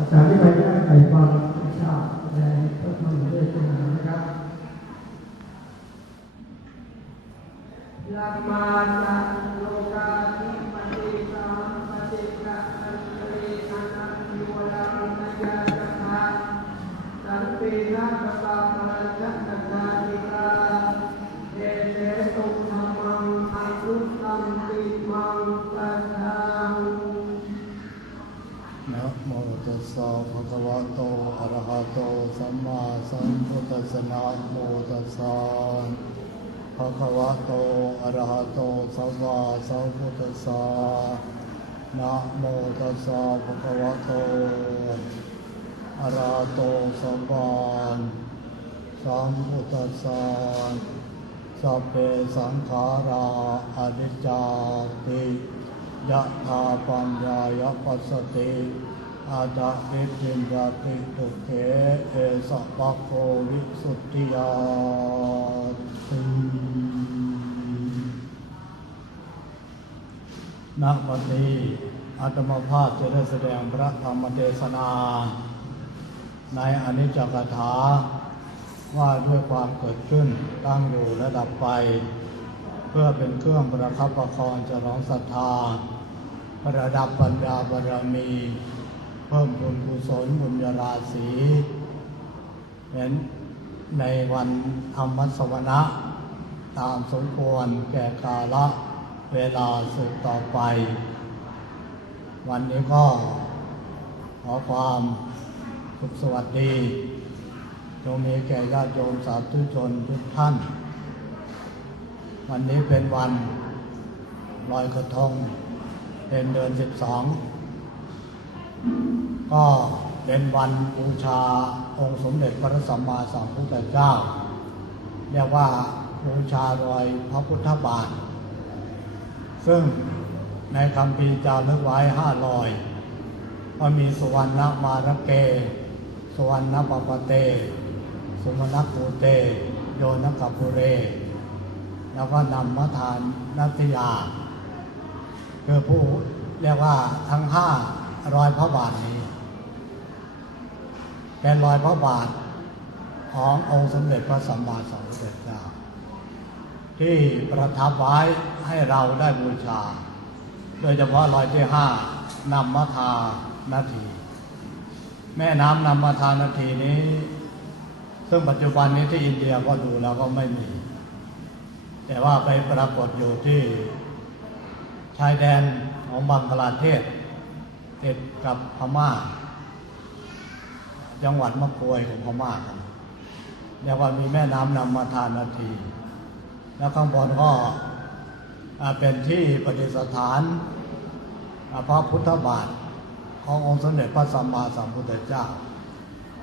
อาจารย์ที่ไปได้ไปฟังชาติในพระธรรมเทศนานะครับลามาจาโลกาธิปติสามปฏิกะอันตริอนันโยลังนัยาจัมมาสันตินาคตาปรัญจัตตาติกาเยเสตุธรรมังอายุตัมติมังตัสสาหุ นะโมตัสสะภะคะวะโตอะระหะโตสัมมาสัมพุทธัสสะนะโมตัสสะภะคะวะโตอะระหะโตสัมมาสัมพุทธัสสะนะโมตัสสะภะคะวะโตอะระหะโตสัมมาสัมพุทธัสสะสัพเพสังขาราอนิจจติยะธาปัญญายปัสสติ อาดะเิจินยาติตุเขเอสปะโควิสุทธิยาติณวันนี้อาตมาภาพจะได้แสดงพระธรรมเทศนา ในอนิจจกถาว่าด้วยความเกิดขึ้นตั้งอยู่และดับไป เพื่อเป็นเครื่องประคับประคองเจริญศรัทธา ประดับปัญญาบารมี เพิ่มบุญกุศลบุญญาราศีเห็นในวันธรรมสวนะตามสมควรแก่กาละเวลาสืบต่อไป วันนี้ก็ขอความสุขสวัสดีจงมีแก่ญาติโยมสาธุชนทุกท่าน วันนี้เป็นวันลอยกระทงเป็นเดือนสิบสอง ก็เป็นวันบูชาองค์สมเด็จพระสัมมาสัมพุทธเจ้า เรียกว่าบูชารอยพระพุทธบาท ซึ่งในคำพีจารึกไว้ห้ารอยก็มีสุวรรณมารเก สุวรรณปปเต สุมนักปูเต โยนกัปปุเร แล้วก็นำมาทานนัตยาคือผู้เรียกว่าทั้งห้า รอยพระบาทนี้ เป็นรอยพระบาทขององค์สมเด็จพระสัมมาสัมพุทธเจ้า ที่ประทับไว้ให้เราได้บูชา โดยเฉพาะรอยที่ห้านำมาทานาที แม่น้ำนำมาทานาทีนี้ ซึ่งปัจจุบันนี้ที่อินเดียก็ดูแล้วก็ไม่มี แต่ว่าไปปรากฏอยู่ที่ชายแดนของบังกลาเทศ ติดกับพม่า จังหวัดมะกวยของพม่าครับเรียกว่ามีแม่น้ำนำมาทานนาที แล้วข้างบนก็เป็นที่ประดิษฐานพระพุทธบาทขององค์สมเด็จพระสัมมาสัมพุทธเจ้า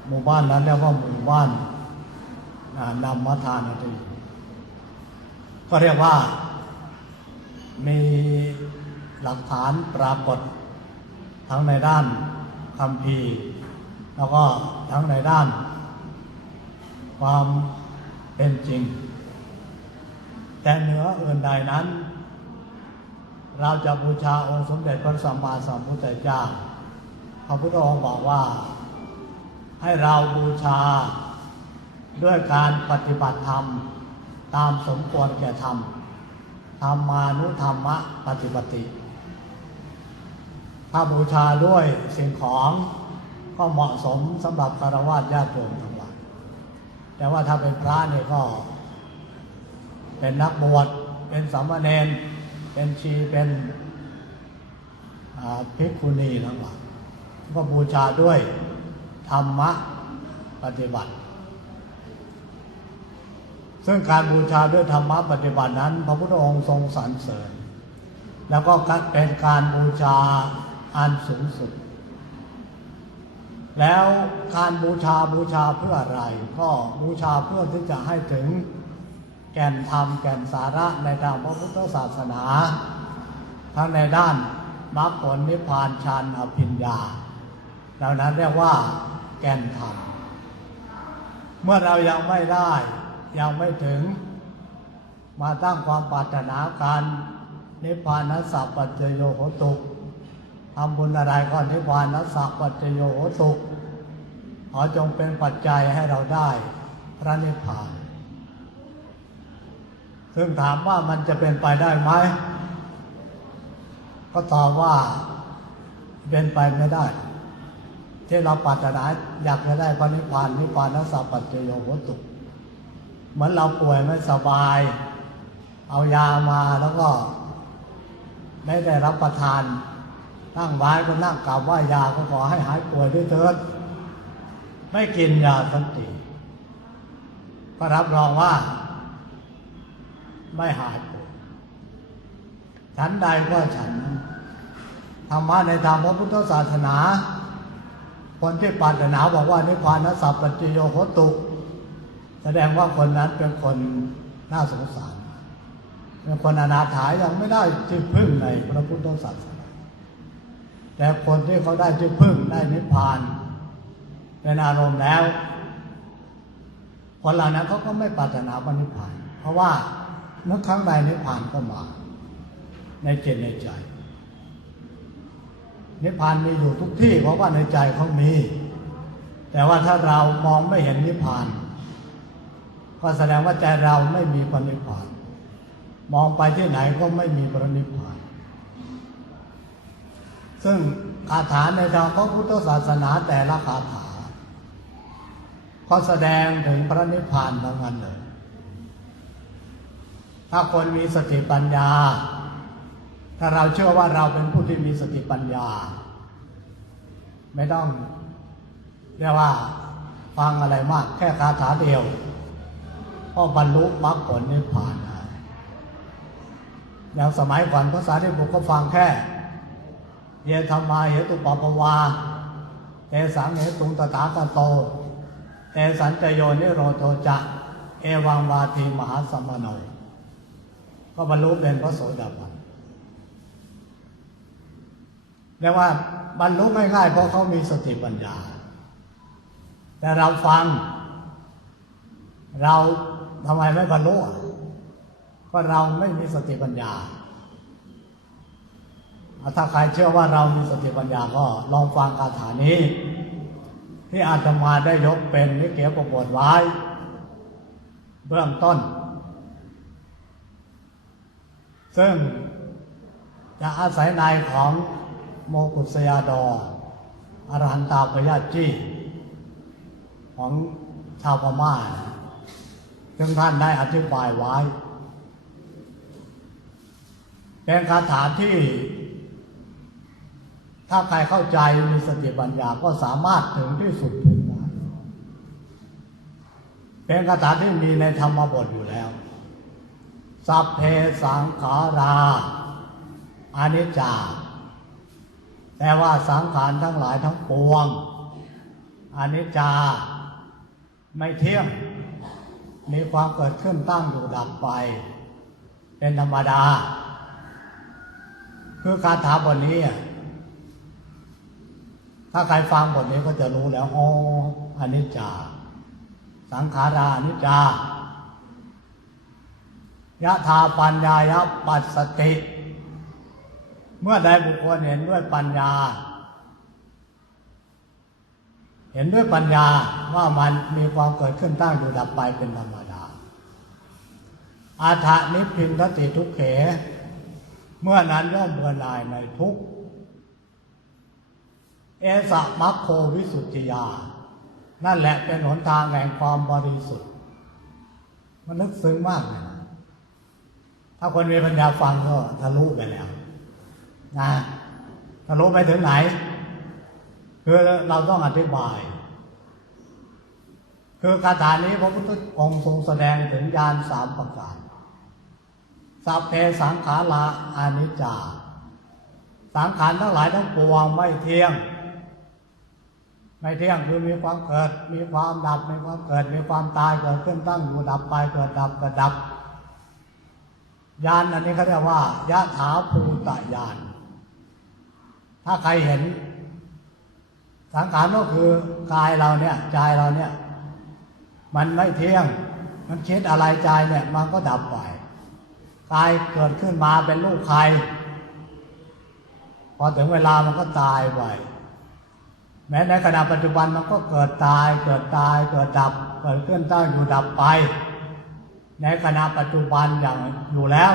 หมู่บ้านนั้นเรียกว่าหมู่บ้านนำมาทานนาที ก็เรียกว่ามีหลักฐานปรากฏ ทั้งในด้านคำพีแล้วก็ทั้งในด้าน ความเป็นจริง แต่เหนืออื่นใดนั้น เราจะบูชาองค์สมเด็จพระสัมมาสัมพุทธเจ้าพระพุทธองค์บอกว่า ให้เราบูชาด้วยการปฏิบัติธรรม ตามสมควรแก่ธรรมธรรมานุธรรมะปฏิปติ ถ้าบูชาด้วยสิ่งของก็เหมาะสมสำหรับคารวะญาติโยมทั้งหลายแต่ว่าถ้าเป็นพระเนี่ยก็ เป็นนักบวชเป็นสามเณรเป็นชีเป็นภิกขุณีทั้งหลายก็บูชาด้วยธรรมะปฏิบัติ ซึ่งการบูชาด้วยธรรมะปฏิบัตินั้น พระพุทธองค์ทรงสรรเสริญ แล้วก็เป็นการบูชา อันสูงสุด แล้วการบูชาบูชาเพื่ออะไร ก็บูชาเพื่อที่จะให้ถึงแก่นธรรม แก่นสาระในทางพระพุทธศาสนา ทั้งในด้านมรรคผลนิพพานฌานอภิญญาดังนั้นเรียกว่าแก่นธรรม เมื่อเรายังไม่ได้ยังไม่ถึงมาตั้งความปรารถนาการนิพพานสัพปัจโยโหตุ ทำบุญอะไรก็นิพพานนัสสะปัจโยโหตุขอจงเป็นปัจจัยให้เราได้พระนิพพาน ซึ่งถามว่ามันจะเป็นไปได้ไหม ก็ตอบว่าเป็นไปไม่ได้ ที่เราปรารถนาอยากจะได้พระนิพพานนิพพานนัสสะปัจโยโหตุเหมือนเราป่วยไม่สบาย เอายามาแล้วก็ไม่ได้รับประทาน นั่งไว้ก็นั่งกราบไหว้ยาก็ขอให้หายป่วยด้วยเถิดไม่กินยาสันติก็รับรองว่า ไม่หายป่วยฉันใดก็ฉันธรรมะในทางพระพุทธศาสนา คนที่ปรารถนาบอกว่านิพพานสัพปัจจโยโหตุ แสดงว่าคนนั้นเป็นคนน่าสงสารเป็นคนอนาถายังไม่ได้ที่พึ่งในพระพุทธศาสนา แต่คนที่เขาได้ที่พึ่งได้นิพพาน เป็นอารมณ์แล้ว คนเหล่านั้นเขาก็ไม่ปรารถนาพระนิพพาน เพราะว่าเมื่อครั้งใดนิพพานก็มา ในจิตในใจ นิพพานมีอยู่ทุกที่ เพราะว่าในใจเขามี แต่ว่าถ้าเรามองไม่เห็นนิพพาน ก็แสดงว่าใจเราไม่มีพระนิพพาน มองไปที่ไหนก็ไม่มีพระนิพพาน ซึ่งคาถาในทางพระพุทธศาสนาแต่ละคาถา ก็แสดงถึงพระนิพพานทั้งนั้นเลย ถ้าคนมีสติปัญญา ถ้าเราเชื่อว่าเราเป็นผู้ที่มีสติปัญญา ไม่ต้องเรียกว่าฟังอะไรมาก แค่คาถาเดียวก็บรรลุมรรคผลนิพพานได้อย่างสมัยก่อนภาษาที่บุกก็ฟังแค่ เยธรรมาเหตุปปวาเตสังเหตุงตถาคตโตเตสัญจโยนิโรโตจะเอวังวาทีมหาสมโนก็บรรลุเป็นพระโสดาบันเรียกว่าบรรลุไม่ง่ายเพราะเขามีสติปัญญา แต่เราฟัง เราทำไมไม่บรรลุก็เราไม่มีสติปัญญา ถ้าใครเชื่อว่าเรามีสติปัญญาก็ลองฟังคาถานี้ ที่อาตมาได้ยกเป็นนิเกประบทไว้ เบื้องต้น ซึ่งจะอาศัยนายของโมกุษยาดออรหันตาพยาจีของชาวพม่าซึ่งท่านได้อธิบายไว้ เป็นคาถาที่ ถ้าใครเข้าใจมีสติปัญญาก็สามารถถึงที่สุดถึงได้เป็นคาถาที่มีในธรรมบทอยู่แล้ว สัพเพสังขาราอนิจจาแต่ว่าสังขารทั้งหลายทั้งปวงอนิจจาไม่เที่ยง มีความเกิดขึ้นตั้งอยู่ดับไป เป็นธรรมดา คือคาถาบทนี้ ถ้าใครฟังบทนี้ก็จะรู้แล้วอ๋ออนิจจา สังขาราอนิจจายะธาปัญญายะปัสสติ เมื่อใดบุคคลเห็นด้วยปัญญา เห็นด้วยปัญญาว่ามันมีความเกิดขึ้นตั้งอยู่ดับไปเป็นธรรมดา อาถานิพพินทติทุกเข เมื่อนั้นย่อมเบื่อหน่ายในทุกข์ เอสะมัคโควิสุทธิยา นั่นแหละเป็นหนทางแห่งความบริสุทธิ์ มันนึกซึ้งมากเลยนะถ้าคนมีปัญญาฟังก็ทะลุไปแล้วนะทะลุไปถึงไหน คือเราต้องอธิบาย คือคาถานี้พระพุทธองค์ทรงแสดงถึงญาณสามประการสัพเพสังขาราอานิจจา สังขารทั้งหลายทั้งปวงไม่เที่ยง ไม่เที่ยงคือมีความเกิด มีความดับ มีความเกิด มีความตายเกิดขึ้นตั้งอยู่ดับไปเกิดดับเกิดดับญาณอันนี้เขาเรียกว่ายะถาภูตญาณถ้าใครเห็น สังขารก็คือกายเราเนี่ยใจเราเนี่ย มันไม่เที่ยง มันคิดอะไรใจเนี่ย มันก็ดับไปกายเกิดขึ้นมาเป็นลูกใคร พอถึงเวลามันก็ตายไป แม้ในขณะปัจจุบันมันก็เกิดตาย เกิดตาย เกิดดับ เกิดขึ้นตั้งอยู่ดับไป ในขณะปัจจุบันอย่างอยู่แล้ว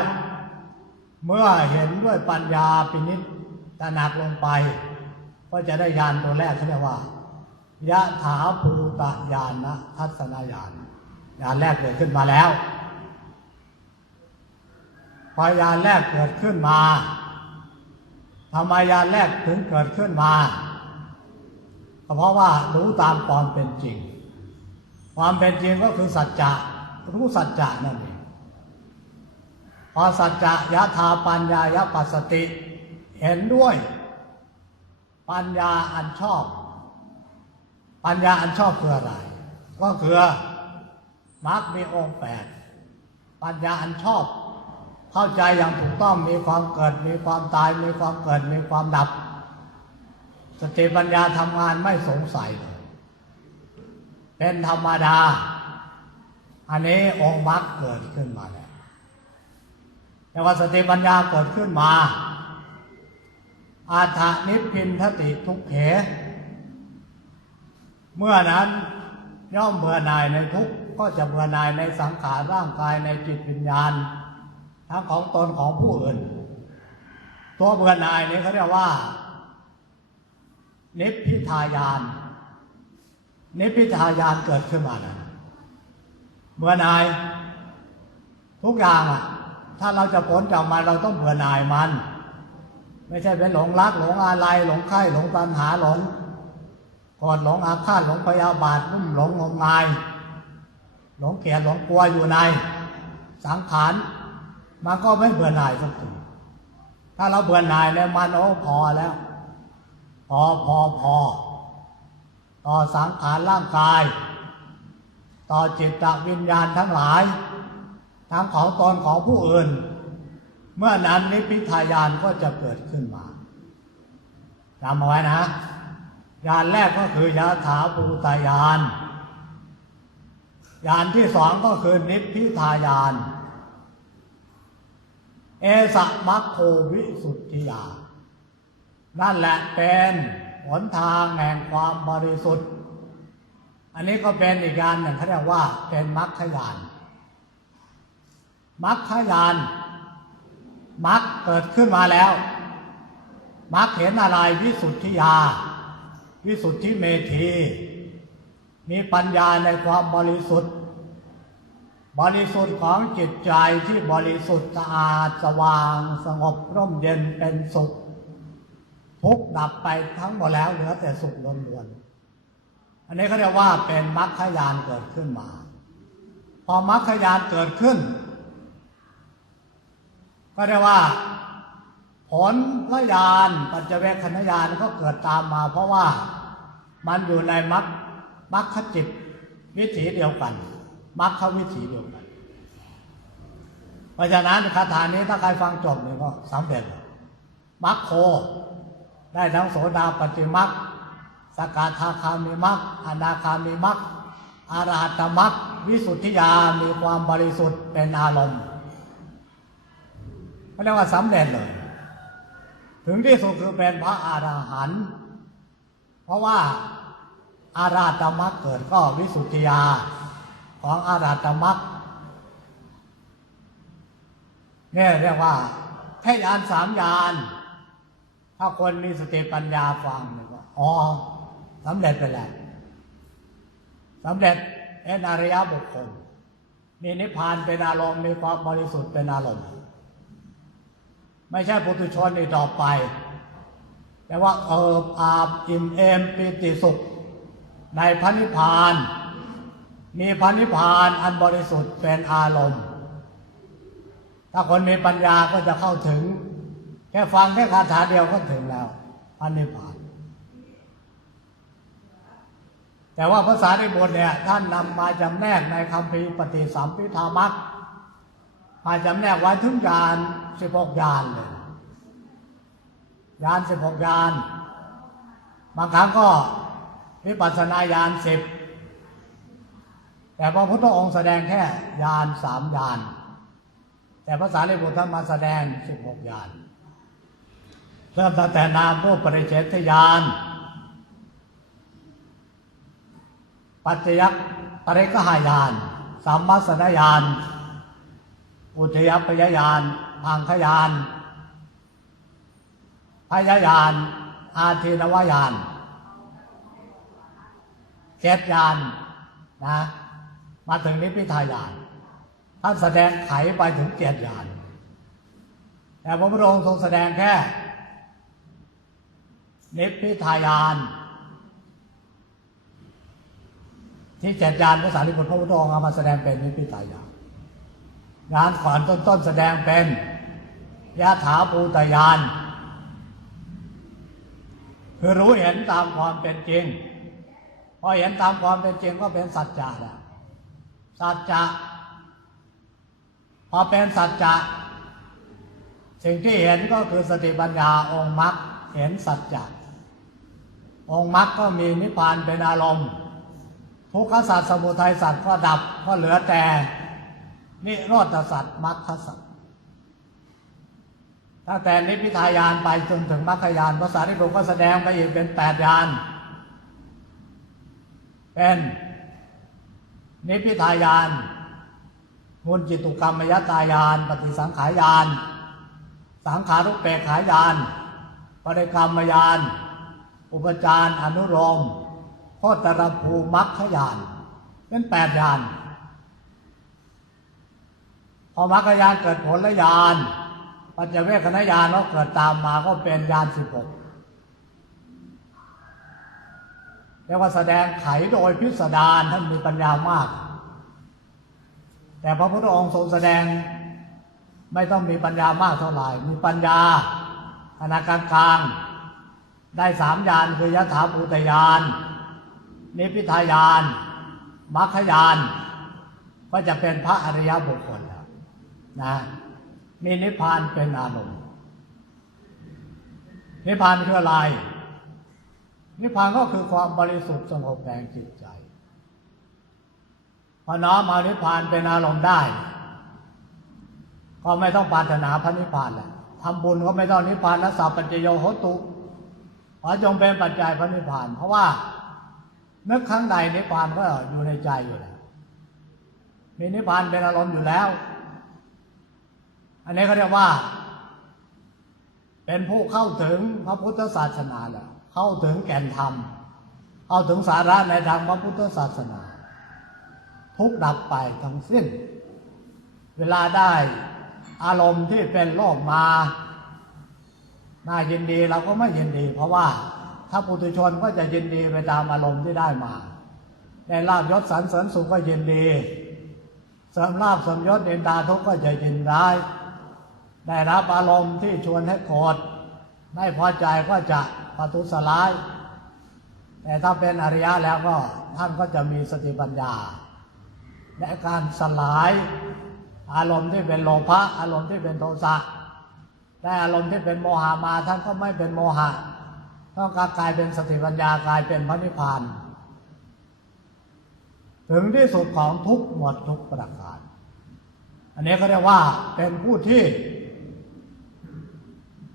เมื่อเห็นด้วยปัญญาปินิจตระหนักลงไป ก็จะได้ญาณตัวแรกเขาเรียกว่ายะถาภูตญาณนะทัศนญาณญาณแรกเกิดขึ้นมาแล้วพอญาณแรกเกิดขึ้นมาทำไมญาณแรกถึงเกิดขึ้นมา ก็เพราะว่ารู้ตามความเป็นจริง ความเป็นจริงก็คือสัจจะรู้สัจจะนั่นเองพอสัจจะยะธาปัญญายะปัสสติ เห็นด้วย ปัญญาอันชอบ ปัญญาอันชอบคืออะไร ก็คือมรรคมีองค์แปดปัญญาอันชอบ เข้าใจอย่างถูกต้องมีความเกิด มีความตายมีความเกิดมีความดับ สติปัญญาทำงานไม่สงสัย เป็นธรรมดา อันนี้องค์มรรคเกิดขึ้นมาแล้วแต่ว่าสติปัญญาเกิดขึ้นมา อาถานิพพินทติทุกเข เมื่อนั้นย่อมเบื่อหน่ายในทุกก็จะเบื่อหน่ายในสังขารร่างกายในจิตวิญญาณ ทั้งของตนของผู้อื่น ตัวเบื่อหน่ายนี้เขาเรียกว่า นิพพิทายาน นิพพิทายานเกิดขึ้นมาแล้วเบื่อหน่าย ทุกอย่างอะ ถ้าเราจะพ้นจากมันเราต้องเบื่อหน่ายมัน ไม่ใช่เป็นหลงรักหลงอะไรหลงไข่หลงตัณหาหลงกอดหลงอาฆาตหลงพยาบาทนุ่มหลงงมงาย หลงเกลียดหลงกลัวอยู่ใน สังขารมันก็ไม่เบื่อหน่ายสักทีถ้าเราเบื่อหน่ายแล้วมันโอ้พอแล้ว พอพอพอต่อสังขารร่างกาย ต่อจิตวิญญาณทั้งหลาย ทั้งของตนของผู้อื่น เมื่อนั้นนิพพิทายานก็จะเกิดขึ้นมาจำเอาไว้นะยานแรกก็คือยาถาภูตายานยานที่สองก็คือนิพพิทายาน เอสมัคโควิสุทธิยาน นั่นแหละเป็นหนทางแห่งความบริสุทธิ์ อันนี้ก็เป็นอีกการหนึ่งเขาเรียกว่า เป็นมรรคยานมรรคยานมรรคเกิดขึ้นมาแล้วมรรคเห็นอะไรวิสุทธิยา วิสุทธิเมธี มีปัญญาในความบริสุทธิ์ บริสุทธิ์ของจิตใจที่บริสุทธิ์สะอาดสว่างสงบร่มเย็นเป็นสุข ทุกดับไปทั้งหมดแล้วเหลือแต่สุขล้วนๆอันนี้เขาเรียกว่าเป็นมรรคยานเกิดขึ้นมา พอมรรคยานเกิดขึ้น ก็เรียกว่า ผลพยานปัจเจเวคขณยานก็เกิดตามมา เพราะว่ามันอยู่ในมรรคมรรคจิตวิถีเดียวกันมรรควิถีเดียวกัน เพราะฉะนั้นคาถานี้ถ้าใครฟังจบเนี่ยก็สำเร็จมรรคโค ได้ทั้งโสดาปฏิมรรคสกาทาคามีมรรคอนาคามีมรรคอรหัตมรรควิสุทธิญามีความบริสุทธิ์เป็นอารมณ์เรียกว่าสำเร็จเลย ถึงที่สุดคือเป็นพระอรหันต์เพราะว่าอาราตมรรคเกิดก็วิสุทธิยาของอาราตมรรคเนี่ยเรียกว่าแค่ยานสามยาน ถ้าคนมีสติปัญญาฟังเนี่ยก็อ๋อสำเร็จไปแล้วสำเร็จเอ็นอริยบุคคล มีนิพพานเป็นอารมณ์มีความบริสุทธิ์เป็นอารมณ์ ไม่ใช่ปุถุชนอีกต่อไป แต่ว่าเอิบอาบอิ่มเอมปิติสุข ในพระนิพพาน มีพระนิพพานอันบริสุทธิ์เป็นอารมณ์ ถ้าคนมีปัญญาก็จะเข้าถึง แค่ฟังแค่คาถาเดียวก็ถึงแล้วพระนิพพาน แต่ว่าภาษาในบทเนี่ยท่านนำมาจำแนกในคำพีปฏิสัมพิธามักมาจำแนกไว้ถึงยานสิบหกยานเลยยานสิบหกยานบางครั้งก็วิปัสสนาญาณสิบแต่พระพุทธองค์แสดงแค่ยานสามยานแต่ภาษาลิบุตรท่านมาแสดงสิบหกยาน เริ่มตั้งแต่นามรูปปริเฉทญาณปัจจยักปริกหายานสัมมัสนญาณอุทยพยญาณพังขยาน พยญาณอาทินวญาณเจ็ดญาณนะ มาถึงนิพพิทายาน ท่านแสดงไขไปถึงเจ็ดญาณแต่พระพุทธองค์ทรงแสดงแค่ นิพพิทายาน ที่เจ็ดญาณภาษาลิบุตรพระพุทธองค์เอามาแสดงเป็นนิพพิทายานงานก่อนต้นๆแสดงเป็นยะถาภูตยานคือรู้เห็นตามความเป็นจริง พอเห็นตามความเป็นจริงก็เป็นสัจจะแล้วสัจจะพอเป็นสัจจะสิ่งที่เห็นก็คือสติปัญญาองค์มรรคเห็นสัจจะ องค์มรรคก็มีนิพพานเป็นอารมณ์ ทุกขสัตว์สมุทัยสัตว์ก็ดับก็เหลือแต่นิโรธสัตว์มรรคสัตว์ตั้งแต่นิพพิทายานไปจนถึงมรรคยานภาษาที่ผมก็แสดงไปอีกเป็นแปดยาน เป็นนิพพิทายานมุนจิตุกรรมยตายาน ปฏิสังขายาน สังขารุปเปกขายานปริกรรมยาน อุปจารอนุโลมโคตรภูมัคขยาน เป็นแปดยาน พอมัคคยานเกิดผลละยาน ปัจเจเวคณยานก็เกิดตามมาก็เป็นยานสิบหกเรียกว่าแสดงไขโดยพิสดารท่านมีปัญญามาก แต่พระพุทธองค์ทรงแสดงไม่ต้องมีปัญญามากเท่าไหร่ มีปัญญาขณะกลางๆ ได้สามยานคือยถาภูตยานนิพพิทายานมัคคยาน ก็จะเป็นพระอริยบุคคลแล้วนะมีนิพพานเป็นอารมณ์นิพพานคืออะไร นิพพานก็คือความบริสุทธิ์สงบแห่งจิตใจพอน้อมเอานิพพานเป็นอารมณ์ได้ ก็ไม่ต้องปรารถนาพระนิพพานแหละทำบุญก็ไม่ต้องนิพพานและสัพปัญจโยโหตุ ขอจงเป็นปัจจัยพระนิพพาน เพราะว่านึกครั้งใดนิพพานก็อยู่ในใจอยู่แล้วมีนิพพานเป็นอารมณ์อยู่แล้ว อันนี้เขาเรียกว่า เป็นผู้เข้าถึงพระพุทธศาสนาแล้วเข้าถึงแก่นธรรม เข้าถึงสาระในทางพระพุทธศาสนา ทุกดับไปทั้งสิ้น เวลาได้อารมณ์ที่เป็นโลกมา น่ายินดีเราก็ไม่ยินดี เพราะว่าถ้าปุถุชนก็จะยินดีไปตามอารมณ์ที่ได้มาได้ลาบยศสรรเสริญสุขก็ยินดีเสริมลาบเสริมยศเดินดาทุกก็จะยินร้ายได้รับอารมณ์ที่ชวนให้โกรธไม่พอใจก็จะปทุสลาย แต่ถ้าเป็นอริยะแล้วก็ท่านก็จะมีสติปัญญา และการสลายอารมณ์ที่เป็นโลภะอารมณ์ที่เป็นโทสะ ได้อารมณ์ที่เป็นโมหะมาท่านก็ไม่เป็นโมหะต้องการกลายเป็นสติปัญญากลายเป็นพระนิพพาน ถึงที่สุดของทุกหมดทุกประการ อันนี้ก็เรียกว่าเป็นผู้ที่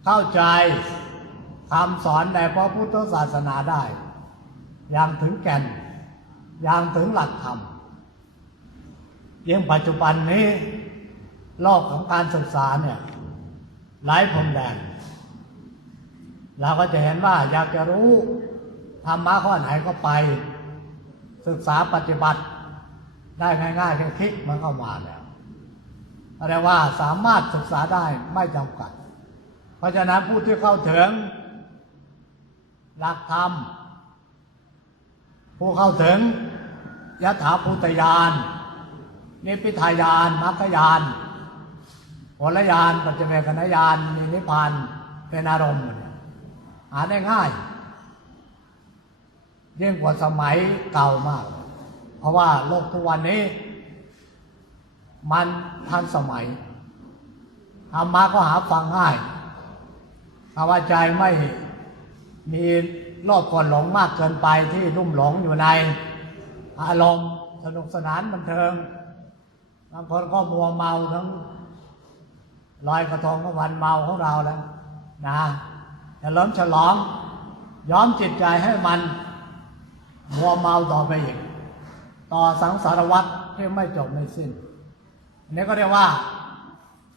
เข้าใจคำสอนในพระพุทธศาสนาได้ อย่างถึงแก่น อย่างถึงหลักธรรมยิ่งปัจจุบันนี้โลกของการศึกษาเนี่ย ไร้พรมแดน เราก็จะเห็นว่าอยากจะรู้ธรรมะข้อไหนก็ไป ศึกษาปฏิบัติ ได้ง่ายๆแค่คลิกมันเข้ามาแล้วแปลว่าสามารถศึกษาได้ไม่จำกัด เพราะฉะนั้นผู้ที่เข้าถึงหลักธรรม ผู้เข้าถึงยถาภูตยาน นิพพิทายานมรรคยาน ผลยานปัจเจเวคณยานมีนิพพานเป็นอารมณ์เนี่ยหาได้ง่ายยิ่งกว่าสมัยเก่ามาก เพราะว่าโลกทุกวันนี้ มันทันสมัยธรรมะก็หาฟังง่ายถ้าว่าใจไม่มีโลภกดหลงมากเกินไปที่ลุ่มหลงอยู่ในอารมณ์สนุกสนานบันเทิงบางคนก็มัวเมาทั้ง ลอยกระทงก็วันเมาของเราแล้วนะฉลิมฉลอง ย้อมจิตใจให้มันมัวเมาต่อไปอีก ต่อสังสารวัฏที่ไม่จบไม่สิ้นอันนี้ก็เรียกว่า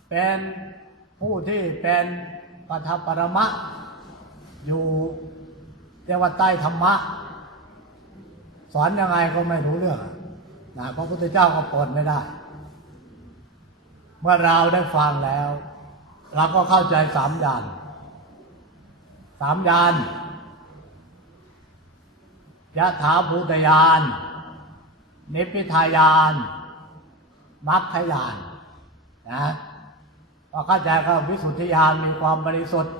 เป็นผู้ที่เป็นปฐปรมะ อยู่เรียกว่าใต้ธรรมะ สอนยังไงก็ไม่รู้เรื่องนะพระพุทธเจ้าก็ปรดไม่ได้ เมื่อเราได้ฟังแล้ว เราก็เข้าใจสามยานสามยานยะถาภูตยาน นิพพิทายานมรรคยานนะพอเข้าใจก็วิสุทธิยานมีความบริสุทธิ์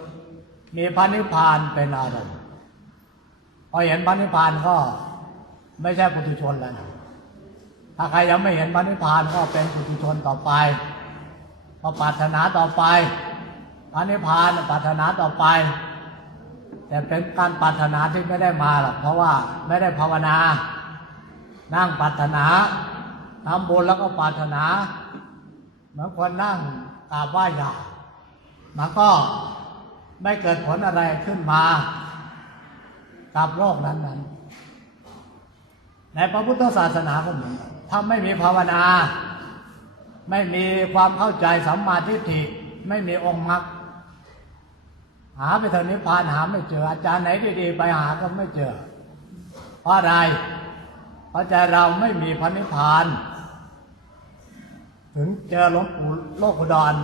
มีพระนิพพานเป็นอารมณ์พอเห็นพระนิพพานก็ไม่ใช่ปุถุชนแล้วนะถ้าใครยังไม่เห็นพระนิพพานก็เป็นปุถุชนต่อไป พอปรารถนาต่อไปพระนิพพานปรารถนาต่อไป แต่เป็นการปรารถนาที่ไม่ได้มาหรอกเพราะว่าไม่ได้ภาวนา นั่งปรารถนาทำบุญแล้วก็ปรารถนาเหมือนคนนั่งกราบไหว้ยามันก็ไม่เกิดผลอะไรขึ้นมากับโลกนั้นนั้นในพระพุทธศาสนาก็เหมือนถ้าไม่มีภาวนา ไม่มีความเข้าใจสัมมาทิฏฐิไม่มีองค์มรรคหาไปทางนิพพานหาไม่เจอ อาจารย์ไหนดีๆไปหาก็ไม่เจอ เพราะอะไร เพราะใจเราไม่มีพระนิพพาน ถึงเจอหลวงปู่โลกุดร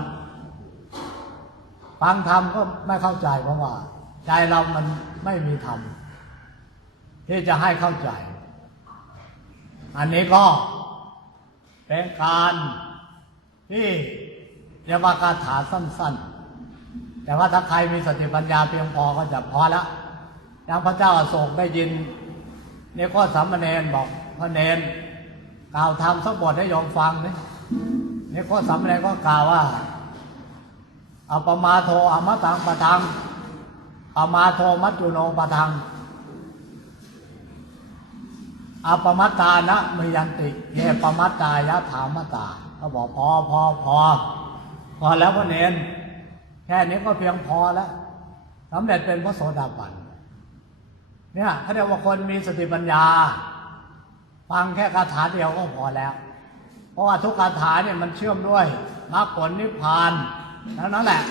ฟังธรรมก็ไม่เข้าใจเพราะว่า ใจเรามันไม่มีธรรมที่จะให้เข้าใจ อันนี้ก็เป็นการ ที่เรียกว่าคาถาสั้น ๆ แต่ว่าถ้าใครมีสติปัญญาเพียงพอก็จะพอแล้วอย่างพระเจ้าอโศกได้ยินนี่ก็สามเณรบอกพระเนรกล่าวธรรมสักบทให้โยมฟังนี่นี่ก็สามเณรก็กล่าวว่าอัปมาโทอมตังปะทังอมาโทมัจจุโนปะทังอัปมัตตานะมยันติเยปมัตตายะถามตา เขาบอกพอพอพอ พอแล้วพระเนนแค่นี้ก็เพียงพอแล้วสำเร็จเป็นพระโสดาบันเนี่ยเขาเรียกว่าคนมีสติปัญญา ฟังแค่คาถาเดียวก็พอแล้ว เพราะว่าทุกคาถาเนี่ยมันเชื่อมด้วยมรรคผลนิพพานนั่นนั่นแหละ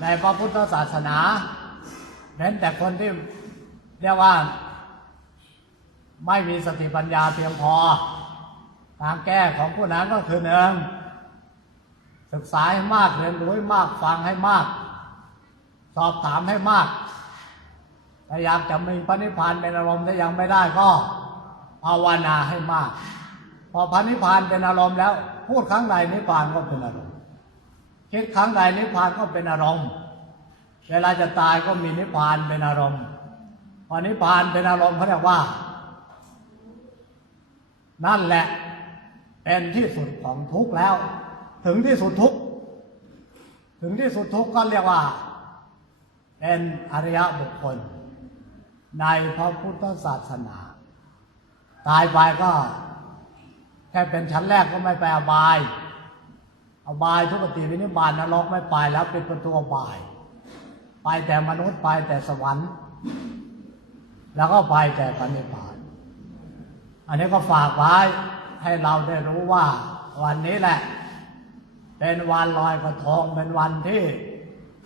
ในพระพุทธศาสนาเน้นแต่คนที่เรียกว่า ไม่มีสติปัญญาเพียงพอ ทางแก้ของผู้นั้นก็คือหนึ่งศึกษาให้มากเรียนรู้ให้มากฟังให้มาก สอบถามให้มากถ้ายากจะมีพระนิพพานเป็นอารมณ์ถ้ายังไม่ได้ก็ภาวนาให้มาก พอพระนิพพานเป็นอารมณ์แล้ว พูดครั้งใดนิพพานก็เป็นอารมณ์คิดครั้งใดนิพพานก็เป็นอารมณ์ เวลาจะตายก็มีนิพพานเป็นอารมณ์ พอนิพพานเป็นอารมณ์เขาเรียกว่า นั่นแหละ เป็นที่สุดของทุกข์แล้ว ถึงที่สุดทุกข์ถึงที่สุดทุกข์ก็เรียกว่า เป็นอริยบุคคล ในพระพุทธศาสนา ตายไปก็แค่เป็นชั้นแรกก็ไม่ไปอบาย อบายทุกติวินิบาตนรกไม่ไปแล้วเป็นประตูอบาย ไปแต่มนุษย์ไปแต่สวรรค์ แล้วก็ไปแต่ปณิพาน อันนี้ก็ฝากไว้ ให้เราได้รู้ว่าวันนี้แหละ เป็นวันลอยกระทงเป็นวันที่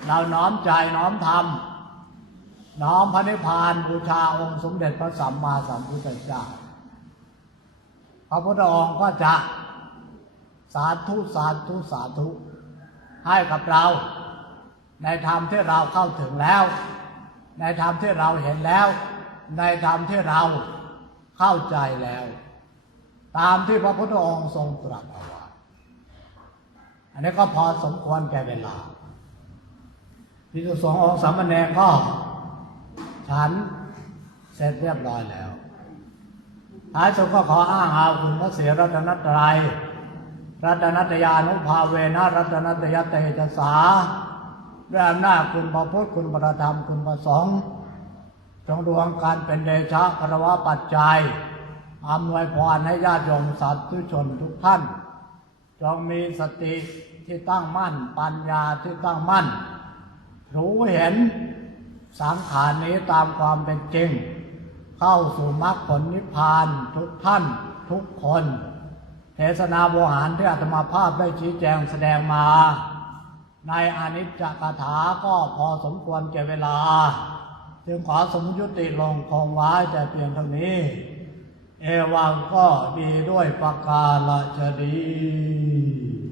เราน้อมใจน้อมทำน้อมพระนิพพานบูชาองค์สมเด็จพระสัมมาสัมพุทธเจ้าพระพุทธองค์ก็จะสาธุสาธุสาธุให้กับเรา ในธรรมที่เราเข้าถึงแล้ว ในธรรมที่เราเห็นแล้ว ในธรรมที่เราเข้าใจแล้ว ตามที่พระพุทธองค์ทรงตรัสเอาไว้อันนี้ก็พอสมควรแก่เวลาพิสุสงฆ์องค์สามเณรก็ฉันเสร็จเรียบร้อยแล้วท้ายสุดก็ขออ้างอาคุณพระเสียรัตนตรัยรัตนตยานุภาเวนะรัตนตยเตจสาด้วยอำนาจคุณพระพุทธคุณพระธรรมคุณพระสงฆ์จงดวงการเป็นเดชะคารวะปัจจัย อำนวยพรให้ญาติโยมสาธุชนทุกท่าน จงมีสติที่ตั้งมั่น ปัญญาที่ตั้งมั่น รู้เห็นสังขารนี้ตามความเป็นจริง เข้าสู่มรรคผลนิพพานทุกท่านทุกคน เทศนาโวหารที่อาตมาภาพได้ชี้แจงแสดงมา ในอนิจจกถาก็พอสมควรแก่เวลา จึงขอสมยุติลงคงไว้แต่เพียงเท่านี้ เอวังก็ดีด้วยประกาศดี